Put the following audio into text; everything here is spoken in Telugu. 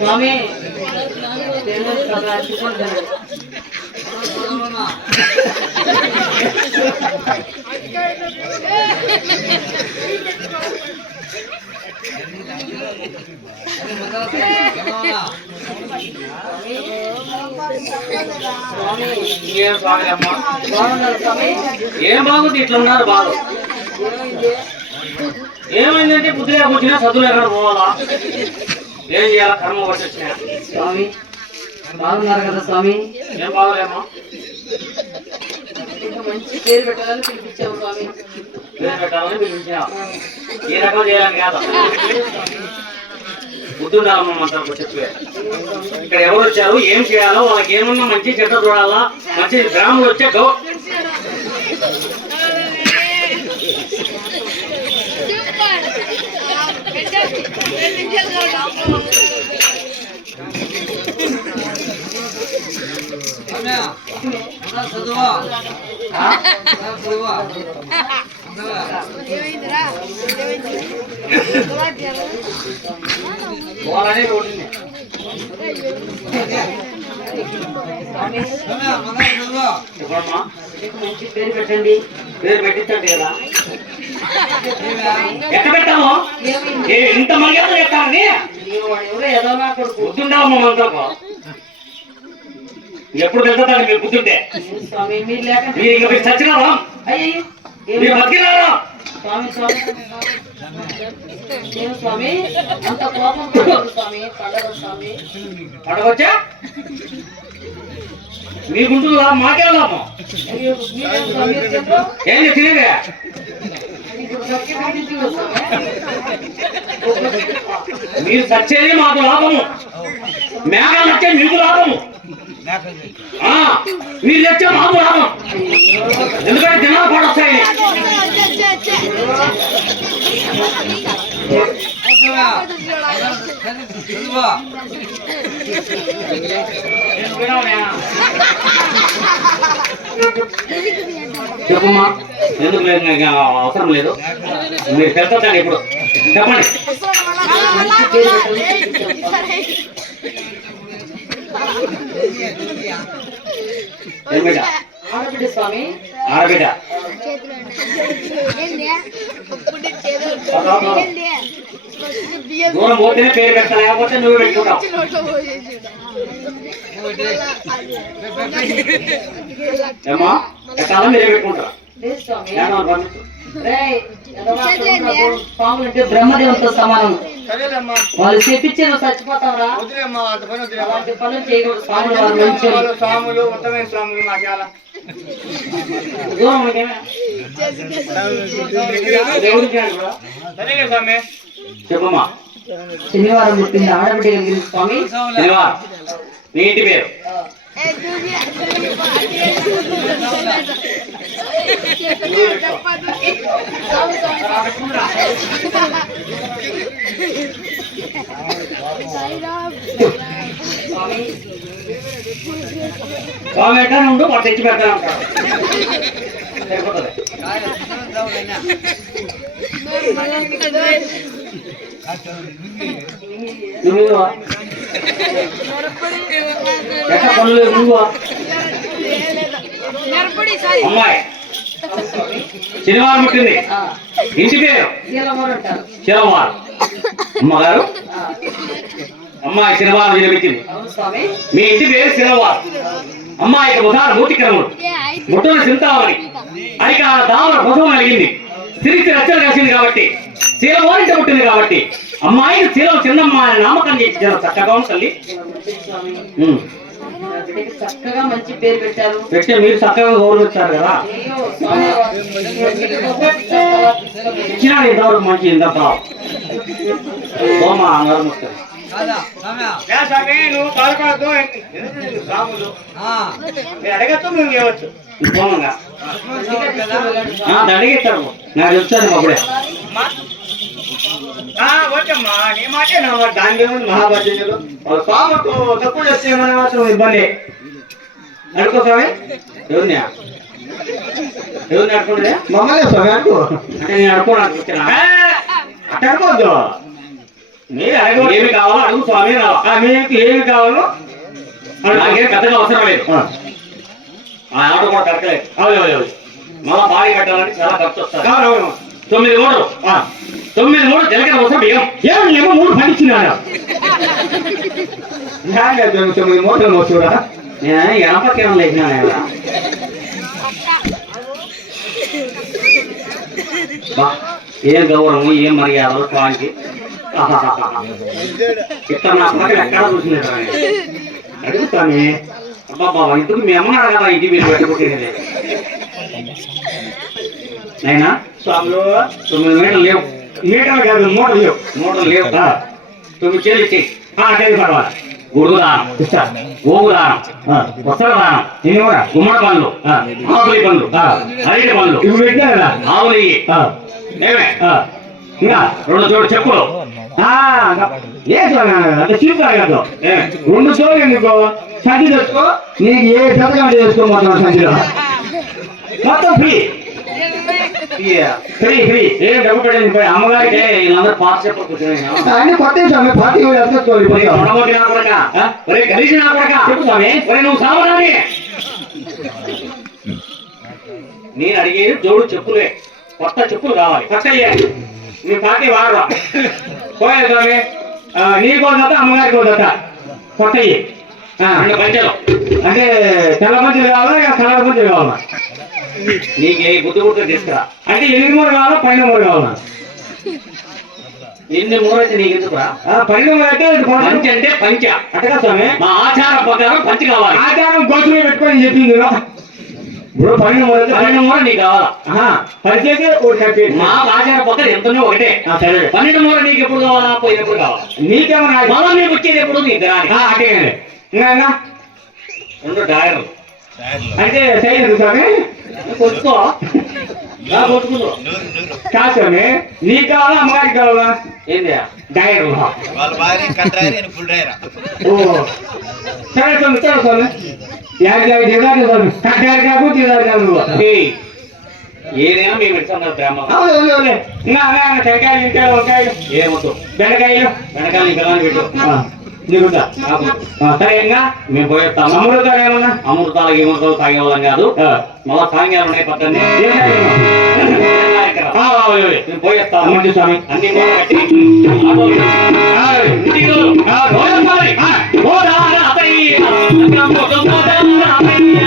స్వామి ఏం బాగుంది ఇట్లా ఉన్నారు బాగు ఏమైందంటే బుద్ధిగా కూర్చున్నా చదువులు ఎక్కడ పోవాలా ఏం చేయాలా కర్మ పట్టి వచ్చినా స్వామి బాగున్నారు కదా స్వామి ఏం బాగోలేమా మంచి పేరు పెట్టాలని పిలిపించావు స్వామి పేరు పెట్టాలని పిలిపించా ఏ రకం చేయాలని కాదు బుద్ధి ఉండాలమ్మా మనకు చెప్పే ఇక్కడ ఎవరు వచ్చారు ఏం చేయాలో వాళ్ళకి ఏమన్నా మంచి చెడ్డ చూడాలా మంచి గ్రామంలో వచ్చే మంచి పేరు పెట్టండి పేరు పెట్టించండి కదా ఎక్కడ పెట్టాము ఇంత మర్యాద పెట్టాలని ఎవరో ఏదో నా కొడుకు బుద్ధుండాలమ్మా మనతో ఎప్పుడు వెళ్తాను మీరు బుద్ధుంటే స్వామి మీరు లేకంటే మీరు ఇంకా చచ్చినారా మీరు బతికినారా స్వామి స్వామి స్వామి అంత కోపం స్వామి పండగ స్వామి పండగొచ్చా మీకుంటుందా మాకే లాభం ఏం తినేదే మీరు చచ్చేది మాకు లాభము మేఘాలు వచ్చే మీకు లాభము మీరు తెచ్చే మాకు లాభం ఎందుకంటే దినాలు పడొస్తాయి చెప్పమ్మా ఎందుకు లేదు అవసరం లేదు మీరు తెలుస్తాను ఇప్పుడు చెప్పండి ఆడబిడ్డ స్వామి ఆడబిడ్డ దూరం పోతేనే పేరు పెడతా లేకపోతే నువ్వు పెట్టుకుంటావు ఏమా పెట్టాలా మీరే పెట్టుకుంటారా పాములు అంటే బ్రహ్మదేవులతో సమానం వాళ్ళు చెప్పించే నువ్వు చచ్చిపోతావరా అలాంటి పనులు చేయకూడదు స్వాములు ఉత్తమైన స్వాములు మా చాలా చెప్పమ్మా శనివారం పుట్టింది ఆడబిడ్డ కలిగిన స్వామి శనివారం నీ ఇంటి పేరు స్వామి ఎట్లా ఉండు వాడు తెచ్చి పెడతాను అంటాడు సరిపోతుంది నువ్వు ఎట్లా పనులు లేవు నువ్వు అమ్మాయి శనివారం పుట్టింది ఇంటి పేరు శనివారం అమ్మగారు అమ్మాయి శనివారం జన్మించింది మీ ఇంటి పేరు శనివారం అమ్మాయికి ముఖాలు మూతిక్రములు ముట్టలు చింతామని అడిక దామర ప్రసవం కలిగింది సిరికి రచ్చలు కలిసింది కాబట్టి శీలవారింట పుట్టింది కాబట్టి అమ్మాయికి శీలం చిన్నమ్మ అని నామకరణం చేసి చక్కగా తల్లి చక్కగా మంచి పేరు పెట్టారు. పెట్టే మీరు చక్కగా గౌరవించారు కదా ఇచ్చిన ఇంతవరకు మంచి ఇంత నువ్వు బాధపడద్దు సాములు అడగచ్చు నువ్వు ఇవ్వచ్చు అడిగిస్తాడు నాకు చెప్తాను అప్పుడే ఓకేమ్మా నీ మాటే దాని మహాభాగ్యులు స్వామికు తక్కువ చేస్తే మాత్రం ఇబ్బంది అడుకో స్వామి ఎవరిని అడుకుంటే మమ్మల్ని స్వామి అడుకో అంటే నేను అడుకోవడానికి వచ్చాను అట్ట అడుకోవద్దు మీరు అడగ ఏమి కావాలో అడుగు స్వామి మీకు ఏమి కావాలో నాకేం పెద్దగా అవసరం లేదు ఆ ఆటో కూడా కట్టలేదు అవును మళ్ళా బాడీ కట్టాలంటే చాలా ఖర్చు వస్తుంది అవును 9 మూడు 9 మూడు జలకర అవసరం ఏమో 3 పండించినాడు 9 మూటలు మోసూరా నేను ఎనపకేమో లేచినా ఏం గౌరవం ఏం మర్యాదలు స్వామికి ఇక్కడ నా పక్కన ఎక్కడ చూసినట్టు అడుగుతాను అబ్బా ఇందుకు మీ అమ్మన్నాడు కదా ఇంటి మీరు పెట్టుకుంటే అయినా స్వాములు 9 మీటర్లు లేవు మీటర్లు కాదు మూటలు లేవు మూటలు లేవు 9 చేలు ఇచ్చేయి అదే పర్వాలి గుడుగు దానం గోగు దానం వస్త్ర దానం నేను కూడా గుమ్మడి పనులు ఆకులి పనులు అరటి పనులు ఇప్పుడు పెట్టినా కదా ఆవులు ఏమే ఇంకా 2 జోడు చెప్పులు ఏ స్వామి అంటే చూపుతా కాదు 2 చోళ్ళు ఎందుకో సంచి తెచ్చుకో నీకు ఏ పెద్దగా చేసుకోమంటున్నావు సంచిలో మొత్తం ఫ్రీ ఫ్రీ ఫ్రీ ఏం డబ్బు పడేది అమ్మగారికి వీళ్ళందరూ పాత చెప్పులు కూర్చొని అన్ని కొత్త స్వామి పార్టీ కలిసి నా కొడక చెప్పు స్వామి నువ్వు సావడాని నేను అడిగేది జోడు చెప్పులే కొత్త చెప్పులు కావాలి కొత్తయ్యే నీ పార్టీ వాడరా పోయే స్వామి నీకో దత్త అమ్మగారికి దత్త కొత్తయ్యి 2 పంచెలు అంటే తెల్ల పంచులు కావాలా ఇక కలర్ పంచులు కావాలా నీకు ఏ గుర్తు గుర్తు తీసుకురా అంటే 8 మూడు కావాలా పైన మూడు కావాలా ఎన్ని మూడు అయితే నీకు ఎందుకురా పైన మూడు అయితే పంచి అంటే పంచ అట్టగా స్వామి మా ఆచార ప్రకారం పంచి కావాలి ఆచారం గోతులు పెట్టుకొని చెప్పింది ఇప్పుడు పైన మూడు అయితే పన్నెండు మూర నీకు కావాలా పరిచేసి ఒకటి కట్టి మా ఆచార ప్రకారం ఎంతనో ఒకటే సరే 12 మూర నీకు ఎప్పుడు కావాలా పోయినప్పుడు కావాలా నీకేమన్నా మళ్ళా నీకు వచ్చేది ఎప్పుడు నీకు రాని అటే ఇంకా 2 టైర్లు అంటే సైడ్ స్వామి కొట్టుకో కొట్టుకుందో కాదు స్వామి నీకు కావాలా అమ్మగారికి కావాలా ఏంది డైర్ వాళ్ళ భార్య కట్టారు నేను ఫుల్ డ్రైవర్ ఓ సరే స్వామి సరే స్వామి స్వామి కట్టారు కాకు తీరారు కాదు ఏదైనా మేము ఇస్తాం ప్రేమ అవును ఇంకా తెగకాయలు ఇంకాయలు వంకాయలు ఏమొద్దు బెండకాయలు వెనకాల నీ పిల్లల్ని పెట్టు నీకుంటా సరే ఇంకా మేము పోయేస్తాము అమృతాలు ఏమన్నా అమృతాలు ఏమృతాలు తాగేవాళ్ళం కాదు మళ్ళా సాంగ్యాలు ఉన్నాయి పక్కనే మేము పోయేస్తాము మంచి స్వామి అన్ని మూల కట్టి ఇంటికి పోయేస్తాము. ఓ రారా అత్తయ్య, అత్తయ్య.